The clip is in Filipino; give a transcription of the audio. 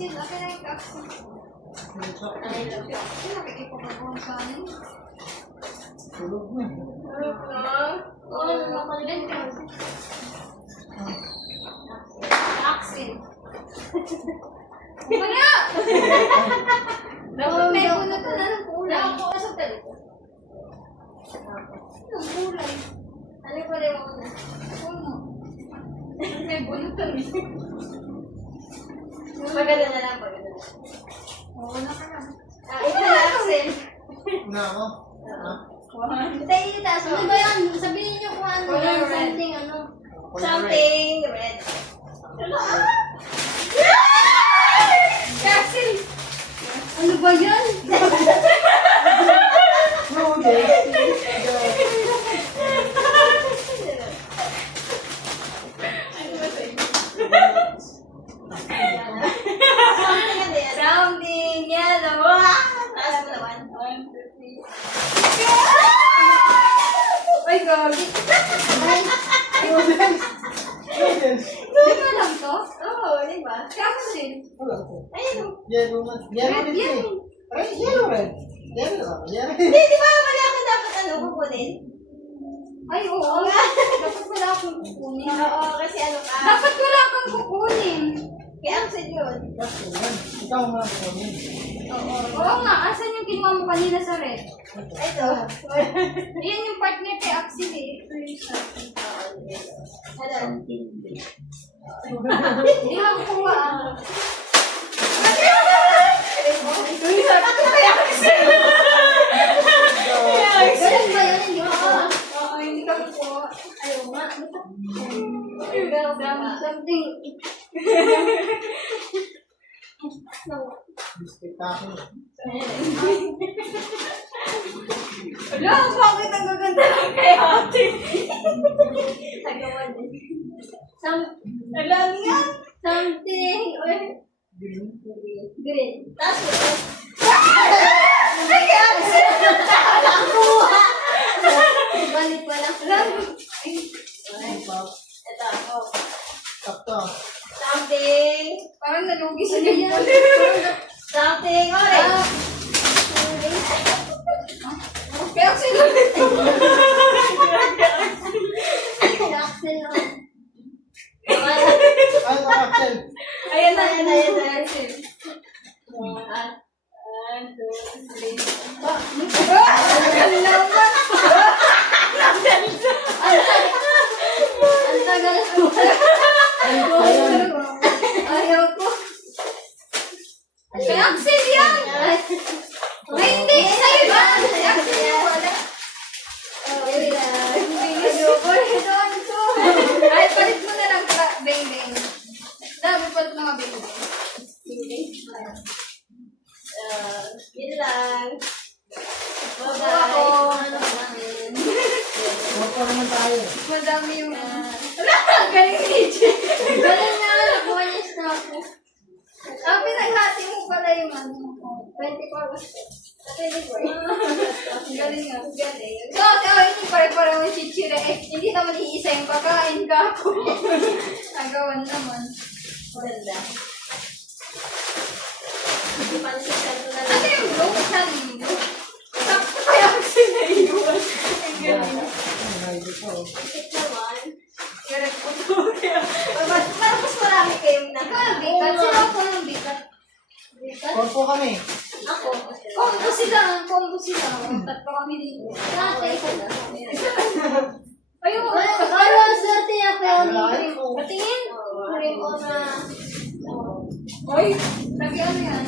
Axel, okay na yung Axel. Ay, love you. Axel, nakikipagpapawang sa anin. Tulog na. Tulog na? Oo, nakalagay ka. Axel. Kumaya! Dapat may bunot na ng kulay. Nakakasap ka dito. Anong kulay? Ano pa rin ako na? Puno. May bunot na rin. Paganda na lang, paganda na. Oo, na ka na. Ito na, Axel. Una ako? Tayo yung taas. Ano ba yan? Sabihin niyo kung ano yan. Something, ano. Something red. Axel! Ano ba yan? Something yellow. Taas mo naman. 1, 2, 3. Ay, gabi. Di ba lang to? Oo, di ba? Kasi, ayun. Yellow man. Yellow rin eh. Ay, yellow red. Yellow. Yellow. Di ba wala akong dapat ano kukunin? Ay, oo. Dapat wala akong kukunin. Oo, kasi ano ka. Dapat wala kang kukunin. Kaya ang sad yun. Ikaw mo lang kunin. Oo nga, asan yung kinuha mo kanina sa red? Ito. Yan yung partner kay Axel eh. Ito yung something. Ano? Hindi nga kukuha ah. Ito yung something kay Axel. Ganun ba yun? Hindi ko kuha. Oo, hindi ka kukuha. Ayaw nga. Something. Spectacular. Wala, bakit ang gaganda lang kay ate? Agawan din. Alam niya? Something. Green. Tapos, ay, kaya nakakuha. Balik pa lang. Ito ako. Sakto. Something. Parang nalugi sa niya. Something. Orange. Kaya sila nito. Axel lang. Ay, Axel. Ayan na, Axel. 1, 2, 3. Ang laman. Ang tagal. Ayaw ko. Kay Axel yan. Ay, hindi. Sa'yo ba? Kay Axel yan. Wala. Ayoko. Doon ko. Ay, palit mo na lang ka, beng-beng. Dami palit mga beng-beng. Beng-beng. Yun lang. Bye-bye. Ano namin? Opo naman tayo. Madami yung... Wala! Galing ni AJ. Galing na. Nakuha niya sa ako. Sabi, naghati mo pala yung ano. 24 hours. 24. Galing nga. Galing. So, hindi pare-pareho yung chichira. Hindi naman iisa yung kakain ka ako. Agawan naman. Maganda. Hindi pa na siya na lang. Ano yung blue? Saan yung blue? Sakto kaya sinaiwan. Ang galing. Ikit naman. Correct po to. Parang mas marami kayong bikat. Sino ako ng bikat? Bikat? Korpo kami. Ako. Combo sila. Tatlo kami dito. Tatay ko na. Ayun. Ano ang swerte niya kaya ni Patingin? Kurin ko na. Oy! Lagi ano yan?